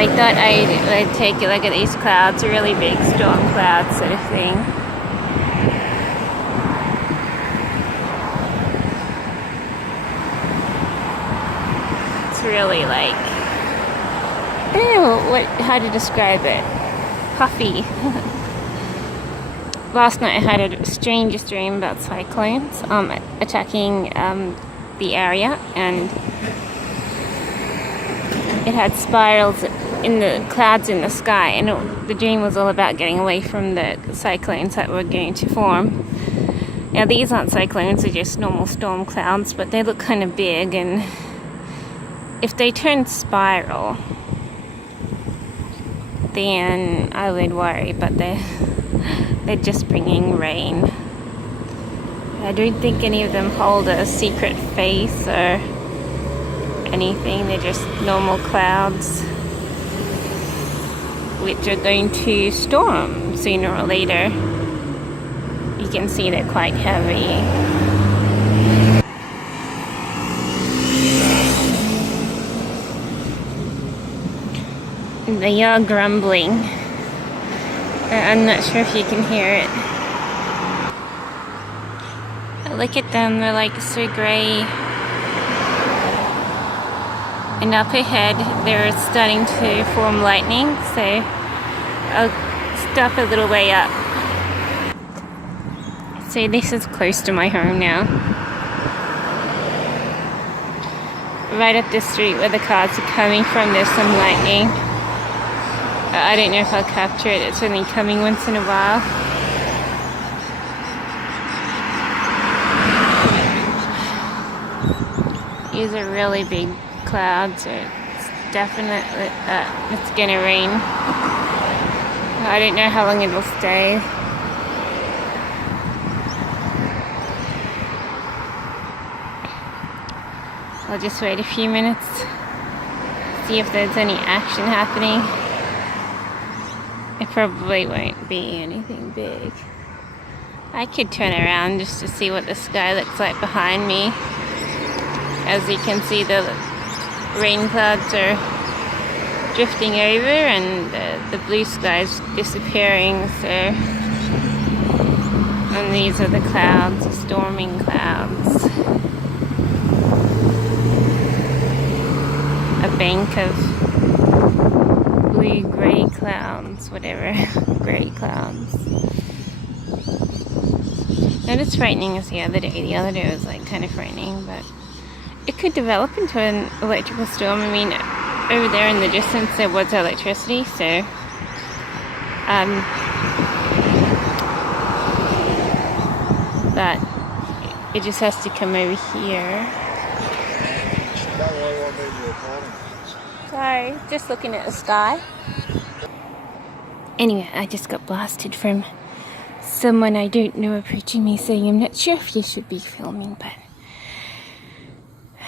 I thought I'd take a look at these clouds, really big storm clouds sort of thing. It's really like, I don't know how to describe it. Puffy. Last night I had a strangest dream about cyclones attacking the area, and it had spirals in the clouds in the sky, and the dream was all about getting away from the cyclones that were going to form. Now these aren't cyclones, they're just normal storm clouds, but they look kind of big, and if they turn spiral, then I would worry, but they're just bringing rain. I don't think any of them hold a secret face or anything. They're just normal clouds which are going to storm sooner or later. You can see they're quite heavy. They are grumbling. I'm not sure if you can hear it. Look at them, they're like so grey. And up ahead, they're starting to form lightning, so I'll stop a little way up. So this is close to my home now. Right up the street where the cars are coming from, there's some lightning. I don't know if I'll capture it, it's only coming once in a while. These are really big clouds, so it's definitely, it's gonna rain. I don't know how long it'll stay. I'll just wait a few minutes, see if there's any action happening. It probably won't be anything big. I could turn around just to see what the sky looks like behind me. As you can see, the rain clouds are drifting over and the blue sky's disappearing, so, and these are the clouds, the storming clouds. A bank of blue-grey clouds, whatever, grey clouds. Not as frightening as the other day. The other day was like kind of frightening, but it could develop into an electrical storm. I mean, over there in the distance there was electricity, so but it just has to come over here. Sorry, just looking at the sky. Anyway, I just got blasted from someone I don't know approaching me saying, I'm not sure if you should be filming, but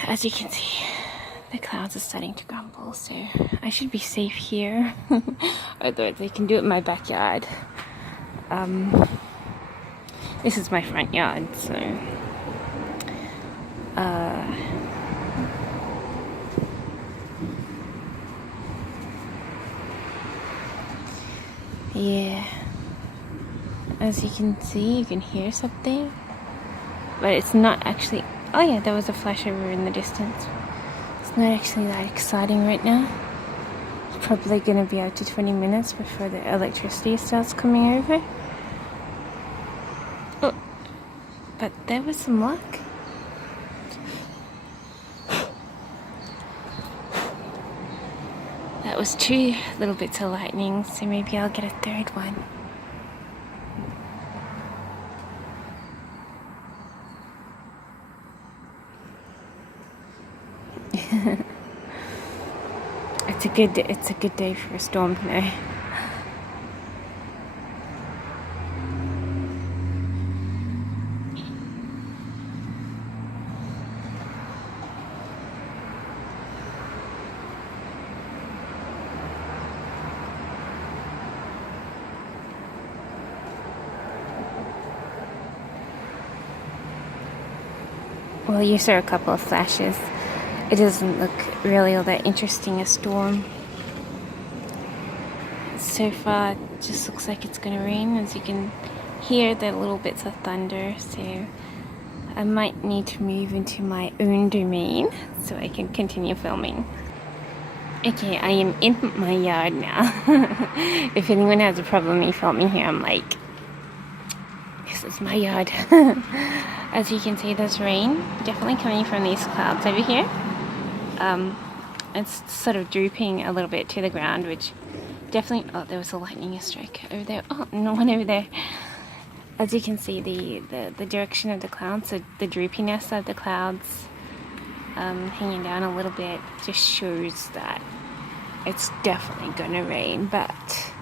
as you can see, the clouds are starting to grumble, so I should be safe here. Although they can do it in my backyard. This is my front yard, so yeah, as you can see, you can hear something, but it's not actually. Oh yeah, there was a flash over in the distance. It's not actually that exciting right now. It's probably going to be out to 20 minutes before the electricity starts coming over. Oh, but there was some luck. That was 2 little bits of lightning, so maybe I'll get a third one. It's a good day for a storm today. Well, you saw a couple of flashes. It doesn't look really all that interesting, a storm. so far it just looks like it's gonna rain. As you can hear the little bits of thunder, so I might need to move into my own domain so I can continue filming. Okay, I am in my yard now. If anyone has a problem me filming here, I'm like, this is my yard. As you can see, there's rain definitely coming from these clouds over here. It's sort of drooping a little bit to the ground, which definitely, oh, there was a lightning strike over there. Oh, no one over there. As you can see, the direction of the clouds, so the droopiness of the clouds hanging down a little bit just shows that it's definitely gonna rain. But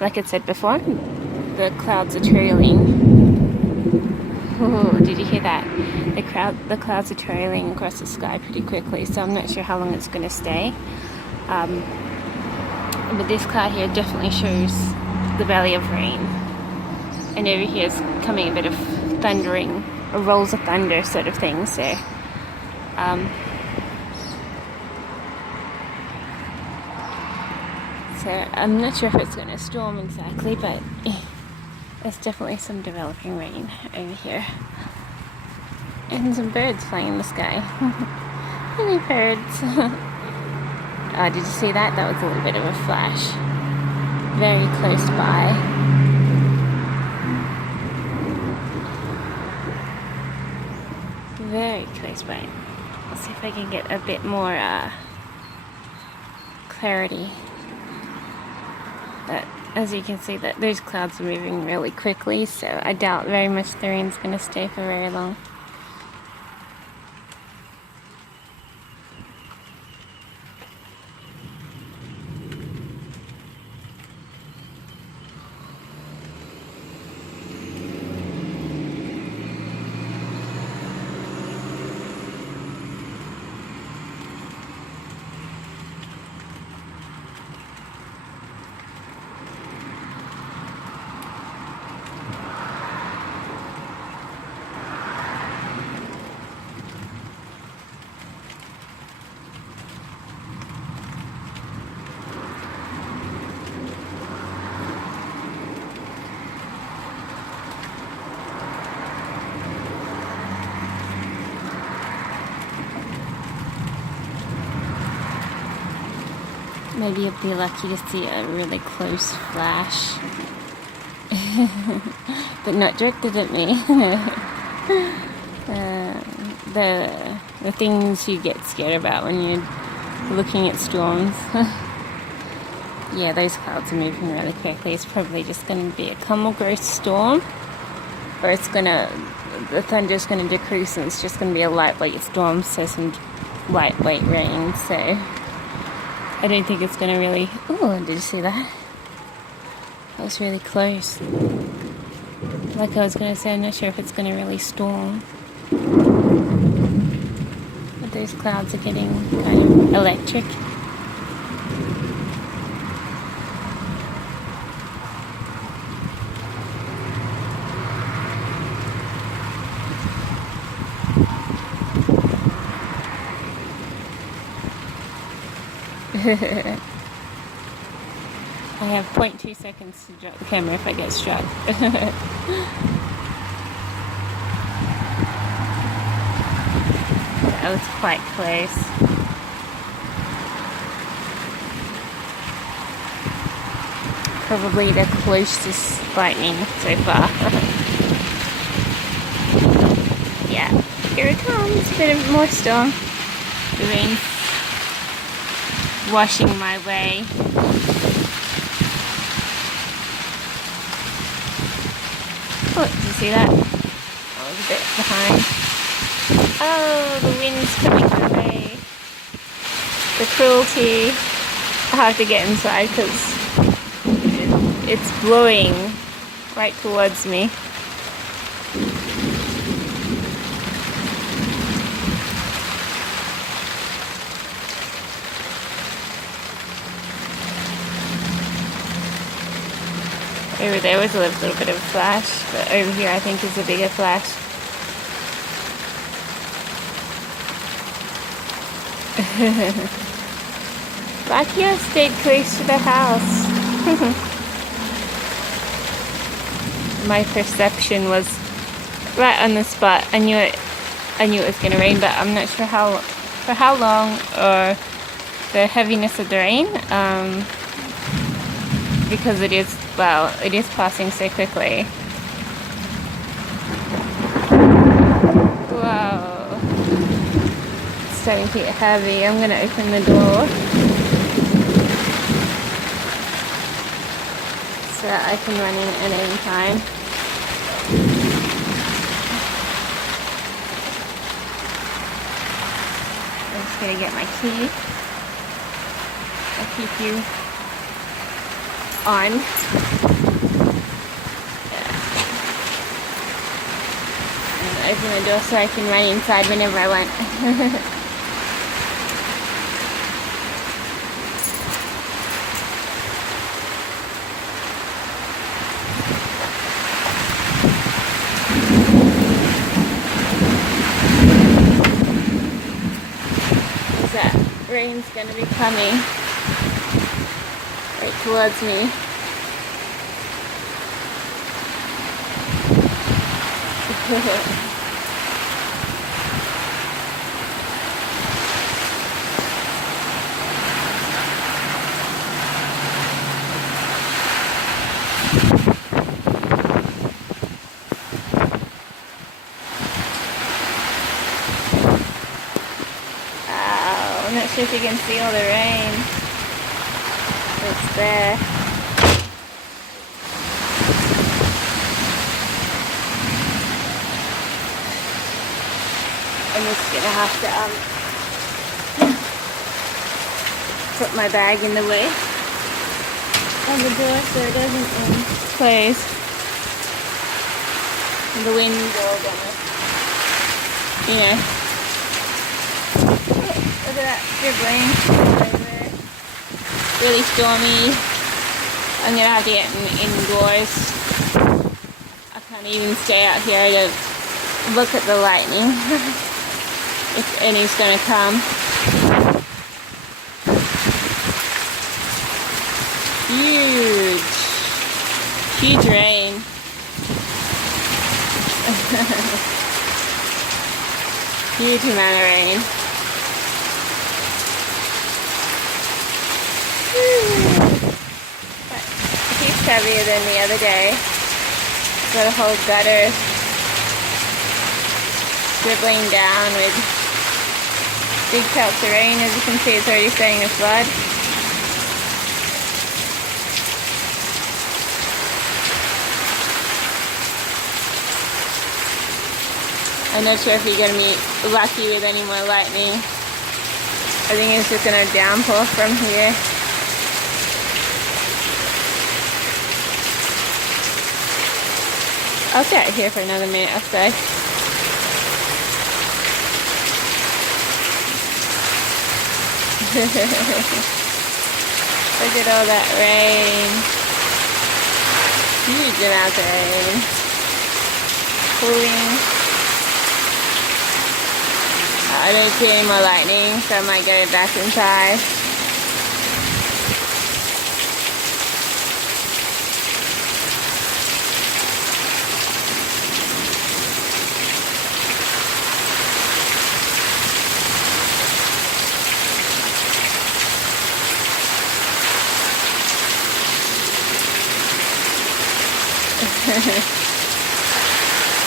like I said before, the clouds are trailing. Oh, did you hear that? The clouds are trailing across the sky pretty quickly, so I'm not sure how long it's gonna stay. But this cloud here definitely shows the valley of rain. And over here is coming a bit of thundering, or rolls of thunder sort of thing, so I'm not sure if it's going to storm exactly, but there's definitely some developing rain over here. And some birds flying in the sky. Really birds. Oh, did you see that? That was a little bit of a flash. Very close by. Very close by. Let's see if I can get a bit more clarity. But as you can see, that those clouds are moving really quickly, so I doubt very much the rain's going to stay for very long. Maybe you'll be lucky to see a really close flash. But not directed at me. The things you get scared about when you're looking at storms. Yeah, those clouds are moving really quickly. It's probably just going to be a camel growth storm. Or the thunder's going to decrease and it's just going to be a lightweight storm, so some lightweight rain, so I don't think it's going to really... Oh, did you see that? That was really close. Like I was going to say, I'm not sure if it's going to really storm. But those clouds are getting kind of electric. I have 0.2 seconds to drop the camera if I get struck. That was quite close. Probably the closest lightning so far. Yeah, here it comes. A bit of more storm. The rain's washing my way. Oh, did you see that? I was a bit behind. Oh, the wind's coming my way. The cruelty. I have to get inside because it's blowing right towards me. Over there was a little bit of a flash, but over here I think is a bigger flash. Back here stayed close to the house. My perception was right on the spot. I knew it was going to rain, but I'm not sure for how long or the heaviness of the rain, because it is passing so quickly. Wow, it's starting to get heavy. I'm going to open the door so that I can run in at any time. I'm just going to get my key. I'll keep you on. And open the door so I can run inside whenever I want. That rain's gonna be coming right towards me. I'm not sure if you can see all the rain. It's there. I'm just gonna have to put my bag in the way on the door so it doesn't close. And the wind's all gonna, look at that dribbling over there. Really stormy. I'm gonna have to get indoors. I can't even stay out here to look at the lightning. If any's gonna come. Huge rain. Huge amount of rain. But it keeps heavier than the other day. Got a whole gutter dribbling down with big pelts of rain. As you can see, it's already starting to flood. I'm not sure if you're going to be lucky with any more lightning. I think it's just going to downpour from here. I'll stay out here for another minute or so. Look at all that rain. Huge amounts of rain. Cooling. I don't see any more lightning, so I might go back inside.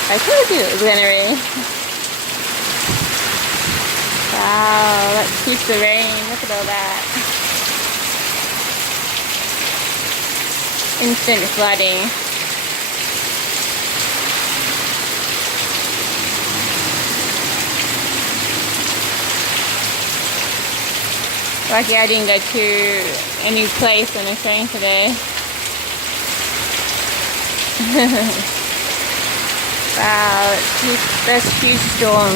I told you it was gonna rain. Wow, let's keep the rain. Look at all that. Instant flooding. Lucky I didn't go to any place when it's raining today. Wow, that's huge storm.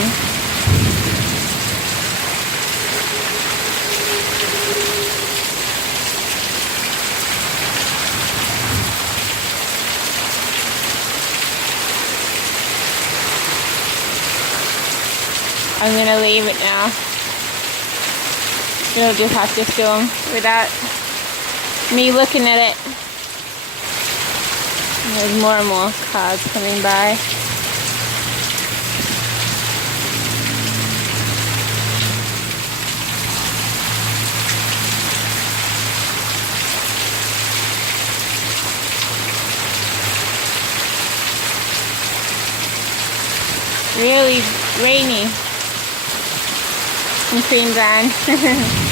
I'm gonna leave it now. It'll just have to storm without me looking at it. There's more and more cars coming by. Really rainy in Queensland.